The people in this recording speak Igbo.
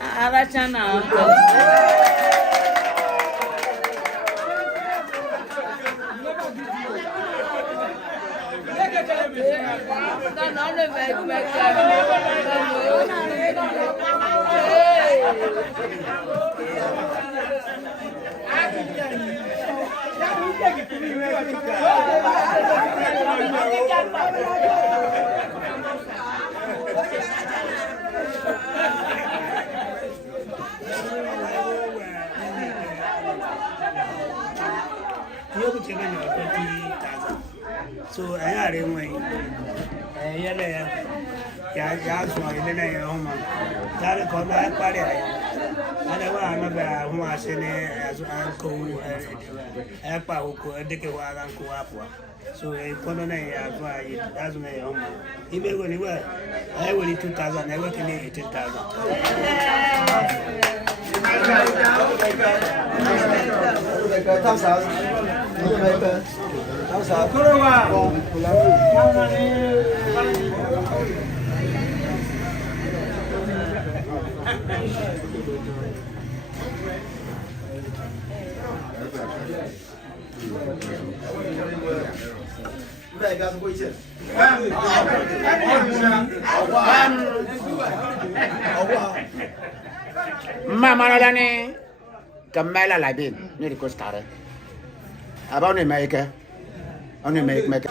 Arachana. So I had him way. Yeah, so I didn't know. That called that party. I never remember who I said as uncle Appa who could take a while uncle Appa. So a colonel as my home. He may go anywhere. I will need 2,000, I work in 18,000. Mama Lani, Camela Labin, near Costa. About a maker, only make.